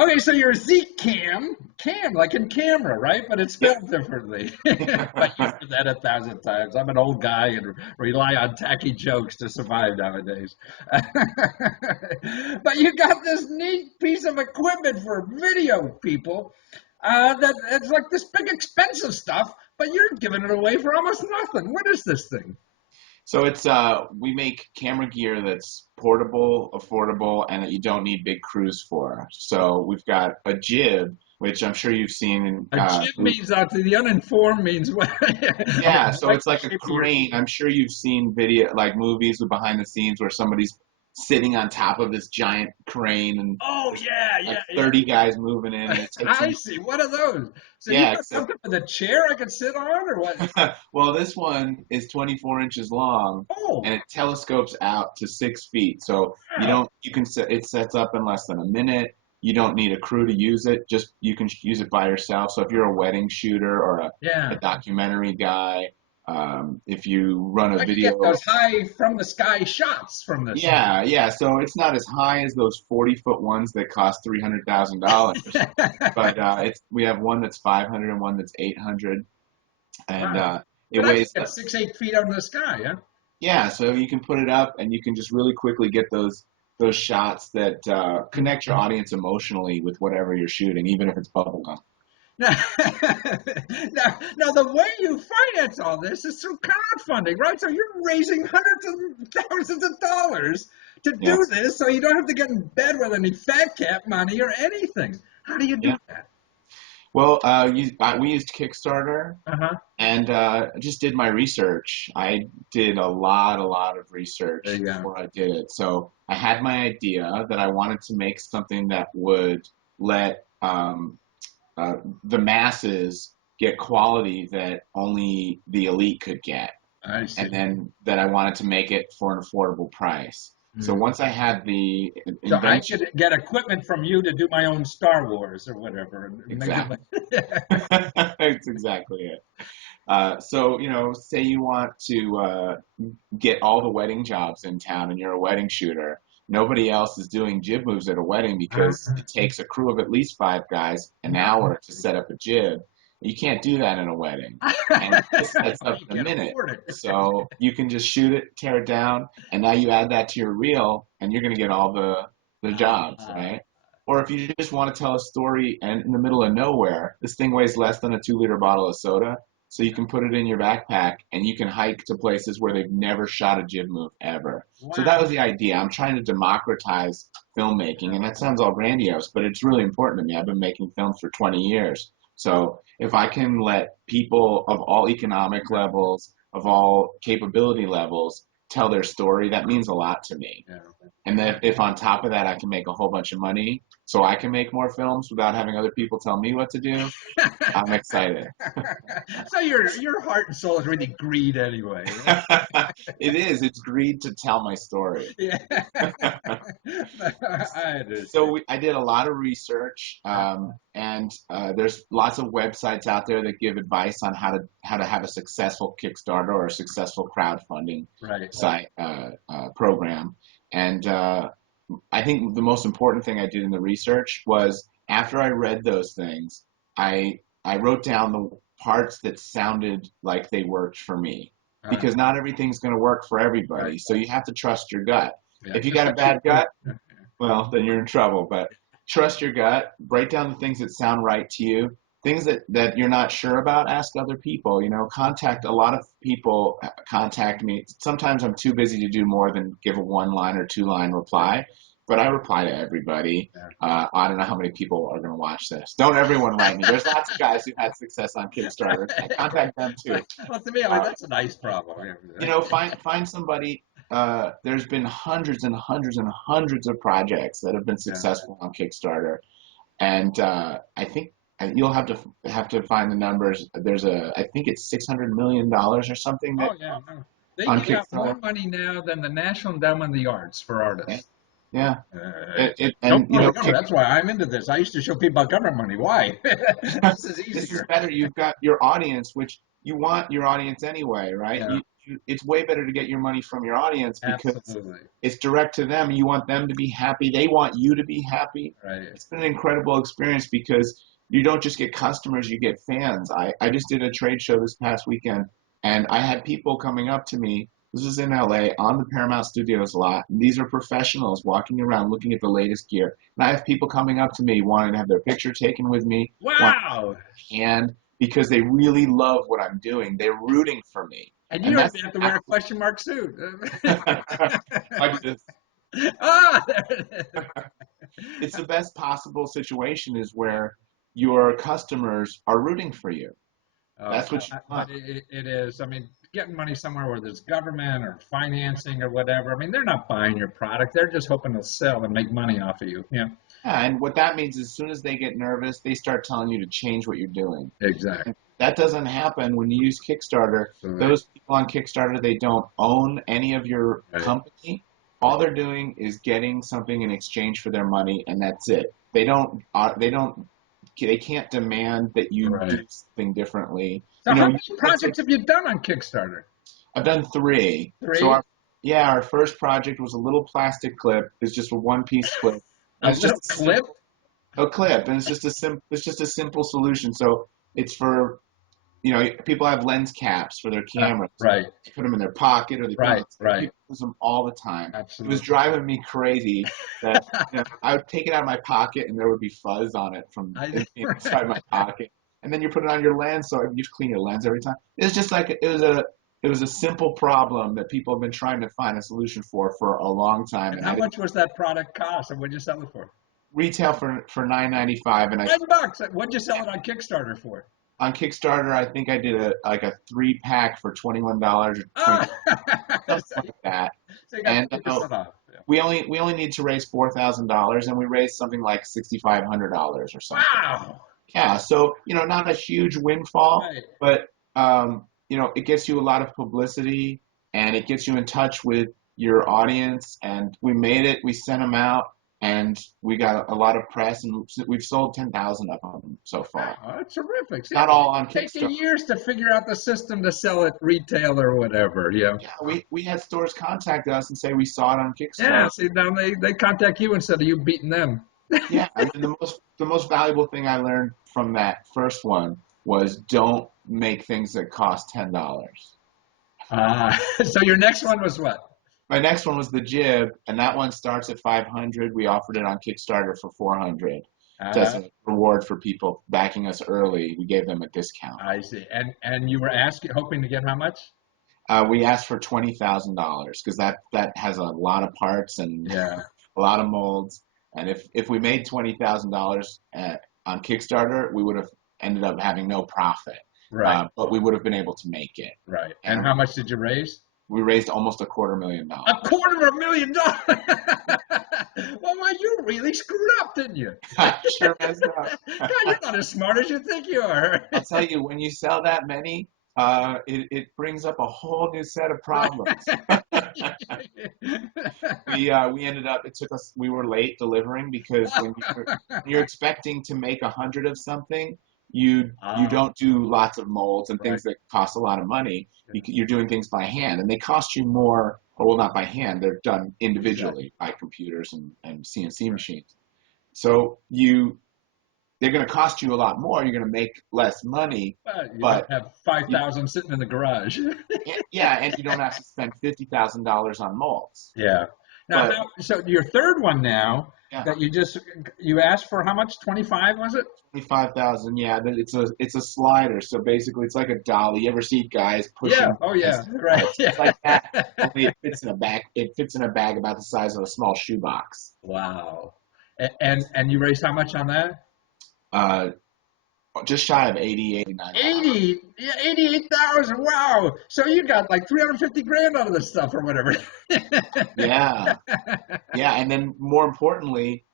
Okay, so you're cam, like in camera, right? But it's spelled differently. But you've heard that 1,000 times. I'm an old guy and rely on tacky jokes to survive nowadays. But you got this neat piece of equipment for video people. That it's like this big expensive stuff, but you're giving it away for almost nothing. What is this thing? So it's we make camera gear that's portable, affordable, and that you don't need big crews for. So we've got a jib, which I'm sure you've seen in A jib means to the uninformed means what? yeah, so Like it's like a crane. I'm sure you've seen video like movies with behind the scenes where somebody's sitting on top of this giant crane and Oh yeah, like yeah, yeah. 30 guys moving in and it takes I them. see. What are those? So you Yeah, got something with a chair I could sit on, or what? well, this one is 24 inches long Oh, and it telescopes out to 6 feet. So wow. you can set, it sets up in less than a minute. You don't need a crew to use it. Just you can use it by yourself. So if you're a wedding shooter or a Yeah. documentary guy, if you run a I could get video, those high from the sky shots from this thing. yeah, yeah. So it's not as high as those 40-foot ones that cost $300,000. But it's we have one that's 500 and one that's 800, and Wow. it But I weighs could get 6, 8 feet out of the sky, huh? yeah. So you can put it up, and you can just really quickly get those shots that connect your audience emotionally with whatever you're shooting, even if it's bubblegum. Now, now, the way you finance all this is through crowdfunding, right? So you're raising hundreds of thousands of dollars to do Yes. this, so you don't have to get in bed with any fat cat money or anything. How do you do Yeah. that? Well, we used Kickstarter, Uh-huh. and just did my research. I did a lot of research There you go. before I did it. So I had my idea that I wanted to make something that would let the masses get quality that only the elite could get, I and see. then that I wanted to make it for an affordable price. So Hmm. once I had the So I invention, could get equipment from you to do my own Star Wars or whatever, and make it exactly, like. that's exactly it. So, say you want to get all the wedding jobs in town and you're a wedding shooter. Nobody else is doing jib moves at a wedding because it takes a crew of at least 5 guys an hour to set up a jib. You can't do that in a wedding. And this sets up You in a can't minute. afford it. So you can just shoot it, tear it down, and now you add that to your reel and you're going to get all the jobs, Uh, right? Or if you just want to tell a story and in the middle of nowhere, this thing weighs less than a 2-liter bottle of soda. So you can put it in your backpack and you can hike to places where they've never shot a jib move ever. So that wow. was the idea. I'm trying to democratize filmmaking, and that sounds all grandiose, but it's really important to me. I've been making films for 20 years. So if I can let people of all economic levels, of all capability levels, tell their story, that means a lot to me. Yeah. And then if on top of that I can make a whole bunch of money so I can make more films without having other people tell me what to do, I'm excited. So your heart and soul is really greed anyway, right? It is. It's greed to tell my story. Yeah. I So understand. I did a lot of research, and there's lots of websites out there that give advice on how to have a successful Kickstarter or a successful crowdfunding Right. site program. And I think the most important thing I did in the research was after I read those things, I wrote down the parts that sounded like they worked for me. Because not everything's going to work for everybody. Right. So you have to trust your gut. Yeah. If you Just got a like your bad gut, well, then you're in trouble. But trust your gut. Write down the things that sound right to you. Things that you're not sure about, ask other people. Contact a lot of people. Contact me. Sometimes I'm too busy to do more than give a 1-line or 2-line reply, but I reply to everybody. I don't know how many people are going to watch this. Don't everyone write me. There's lots of guys who had success on Kickstarter. I contact them too. Well, to me, I mean, Uh, that's a nice problem. find somebody. There's been hundreds and hundreds and hundreds of projects that have been Yeah. successful on Kickstarter, and I think you'll have to find the numbers. I think it's $600 million or something that Oh yeah. No. They on give out more Kickstarter. money now than the National Endowment of the Arts for Yeah, artists. yeah. Don't And go. That's why I'm into this. I used to show people government money. Why? This is this is easier. better. You've got your audience, which you want your audience anyway, right? Yeah. You it's way better to get your money from your audience because Absolutely. it's direct to them. You want them to be happy. They want you to be happy. Right. It's been an incredible experience because you don't just get customers, you get fans. I just did a trade show this past weekend, and I had people coming up to me. This is in LA on the Paramount Studios lot. And these are professionals walking around looking at the latest gear. And I have people coming up to me wanting to have their picture taken with me, Wow. and because they really love what I'm doing. They're rooting for me. And you don't even have to wear a question mark suit. Like this. Ah, there it is. It's the best possible situation is where your customers are rooting for you. That's what you But want. it is. I mean, getting money somewhere where there's government or financing or whatever. I mean, they're not buying your product. They're just hoping to sell and make money off of you. Yeah, Yeah, and what that means is as soon as they get nervous, they start telling you to change what you're doing. exactly. That doesn't happen when you use Kickstarter. Right. Those people on Kickstarter, they don't own any of your Right. company. All they're doing is getting something in exchange for their money, and that's it. They can't demand that you Right. do something differently. So, You how know, many projects have you done on Kickstarter? I've done three. Three? So our first project was a little plastic clip. It's just a one-piece clip. A And it's little just clip? a clip, and it's just a simple solution. So it's for, people have lens caps for their cameras. Right. They put them in their pocket or they put them, Right. people use them all the time. It Absolutely. was driving me crazy that I would take it out of my pocket and there would be fuzz on it from inside my pocket. And then you put it on your lens, so you just clean your lens every time. It's just like it was a simple problem that people have been trying to find a solution for a long time. And how much was that product cost, and what'd you sell it for? Retail for $9.95, and $9. What'd you sell it on Kickstarter for? on Kickstarter, I think I did a 3-pack for $21 or Ah, something like that. so you got And 50% off. Yeah. we only need to raise $4,000, and we raised something like $6,500 or something. Wow. Yeah, so not a huge windfall, Right. but it gets you a lot of publicity, and it gets you in touch with your audience. And we made it. We sent them out, and we got a lot of press, and we've sold 10,000 of them so far. Oh, that's terrific. See, Not all on it takes Kickstarter. years to figure out the system to sell it retail or whatever. Yeah. Yeah, we had stores contact us and say we saw it on Yeah. Kickstarter. See, now they contact you instead of you beating them. Yeah, and then the most valuable thing I learned from that first one was don't make things that cost $10. So your next one was what? My next one was the jib, and that one starts at $500. We offered it on Kickstarter for $400. As a reward for people backing us early, we gave them a discount. I see. And you were hoping to get how much? We asked for $20,000 because that has a lot of parts and Yeah. a lot of molds. And if we made $20,000 on Kickstarter, we would have ended up having no profit. Right. But we would have been able to make it. Right. And how much did you raise? We raised almost $250,000. $250,000. Well, you really screwed up, didn't you? Sure messed up. God, you're not as smart as you think you are. I'll tell you, when you sell that many, it brings up a whole new set of problems. We ended up. We were late delivering because when you're expecting to make 100 of something, you don't do lots of molds and things that cost a lot of money. You're doing things by hand, and they cost you more. Or well, not by hand. They're done individually by computers and CNC machines. So they're going to cost you a lot more. You're going to make less money, but have 5,000 sitting in the garage. Yeah, and you don't have to spend $50,000 on molds. Yeah. Now, so your third one now that you asked for how much? 25 was it? 25,000. Yeah, it's a slider. So basically, it's like a dolly. You ever see guys pushing? Yeah. Oh yeah. Right. It's like that. Only it fits in a bag. It fits in a bag about the size of a small shoebox. Wow. And you raised how much on that? Just shy of 89. 88,000. Wow. So you got like 350 grand out of this stuff or whatever. Yeah. Yeah. And then more importantly,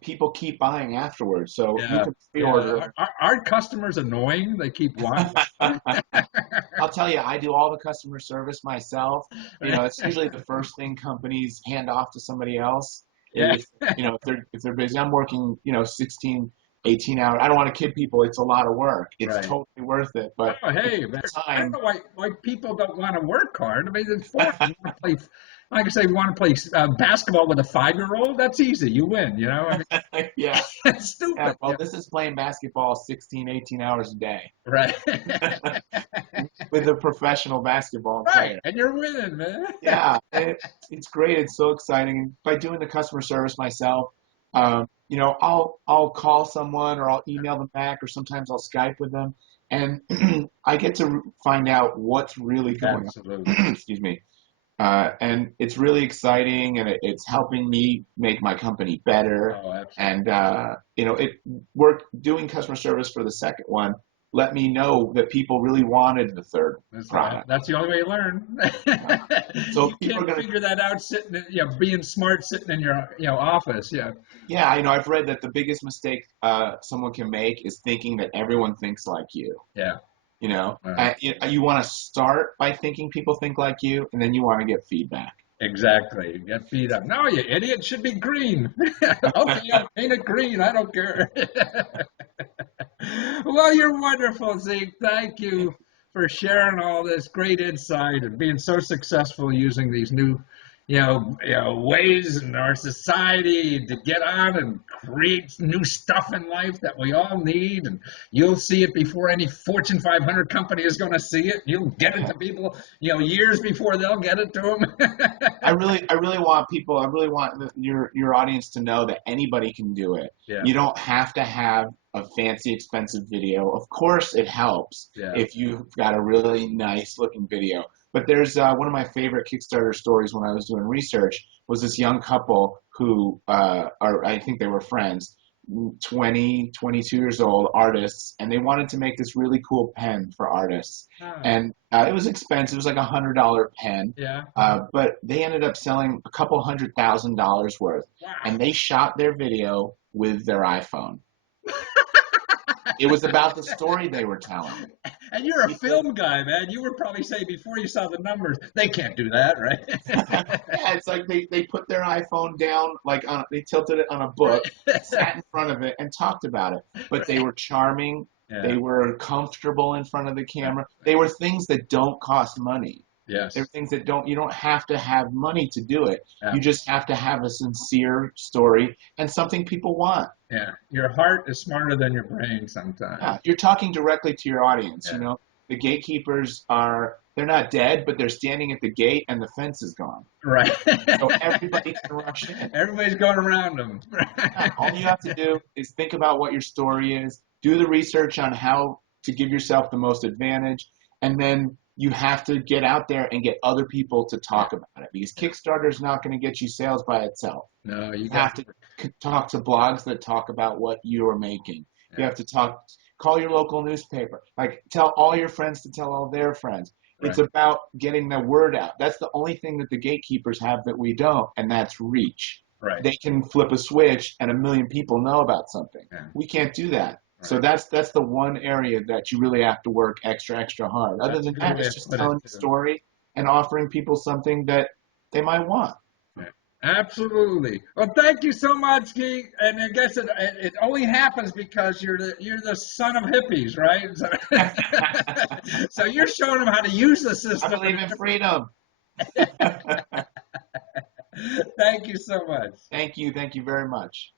people keep buying afterwards. So you can pre-order. Are customers annoying? They keep wanting. I'll tell you, I do all the customer service myself. It's usually the first thing companies hand off to somebody else. Yeah. If they're busy. I'm working, 16, 18 hours. I don't want to kid people. It's a lot of work. It's Right. totally worth it. But Oh, hey, at man, the I don't time, know why people don't want to work hard. I mean, it's fun. You want to play, like I say, you want to play basketball with a 5-year-old? That's easy. You win, you know? I mean, yeah. it's Yeah, stupid. well, this is playing basketball 16, 18 hours a day Right. with a professional basketball Right. player. And you're winning, man. Yeah, it's great. It's so exciting. And by doing the customer service myself, I'll call someone or I'll email them back, or sometimes I'll Skype with them, and I get to find out what's really going Absolutely. on. Excuse me. And it's really exciting, and it's helping me make my company better. Oh, absolutely. And doing customer service for the second one let me know that people really wanted the third product. That's the only way you learn. So You people are can't gonna, figure that out sitting, being smart sitting in your, office. Yeah. yeah, I've read that the biggest mistake someone can make is thinking that everyone thinks like you. Yeah. You want to start by thinking people think like you, and then you want to get feedback. Exactly. Get feed up. No, you idiot. Should be green. Okay, I'll paint it green. I don't care. Well, you're wonderful, Zeke. Thank you for sharing all this great insight and being so successful using these new, ways in our society to get on and create new stuff in life that we all need. And you'll see it before any Fortune 500 company is going to see it. You'll get it to people, years before they'll get it to them. I really want people. I really want your audience to know that anybody can do it. Yeah. You don't have to have a fancy, expensive video. Of course, it helps if you've got a really nice looking video. But there's one of my favorite Kickstarter stories when I was doing research was this young couple who, I think they were friends, 20, 22 years old, artists, and they wanted to make this really cool pen for artists. And it was expensive. It was like $100 pen. Yeah. But they ended up selling a couple $100,000 worth. Wow. And they shot their video with their iPhone. It was about the story they were telling. And you're a film guy, man. You would probably say before you saw the numbers, they can't do that, right? Yeah, it's like they put their iPhone down, they tilted it on a book, sat in front of it, and talked about it. But they were charming. Yeah. They were comfortable in front of the camera. They were things that don't cost money. Yes. They're things that you don't have to have money to do it. Yeah. You just have to have a sincere story and something people want. Yeah. Your heart is smarter than your brain sometimes. Yeah. You're talking directly to your audience. Yeah. The gatekeepers they're not dead, but they're standing at the gate and the fence is gone. Right. So everybody can rush in. Everybody's going around them. Yeah, all you have to do is think about what your story is, do the research on how to give yourself the most advantage, and then you have to get out there and get other people to talk about it, because Kickstarter is not going to get you sales by itself. No, you have to talk to blogs that talk about what you are making. Yeah. You have to call your local newspaper, tell all your friends to tell all their friends. Right. It's about getting the word out. That's the only thing that the gatekeepers have that we don't, and that's reach. Right. They can flip a switch and 1 million people know about something. Yeah. We can't do that. Right. So that's the one area that you really have to work extra hard. Other than that, it's just telling the story and offering people something that they might want. Right. Absolutely. Well, thank you so much, Geek. And I guess it only happens because you're the son of hippies, right? So you're showing them how to use the system. I believe in freedom. Thank you so much. Thank you very much.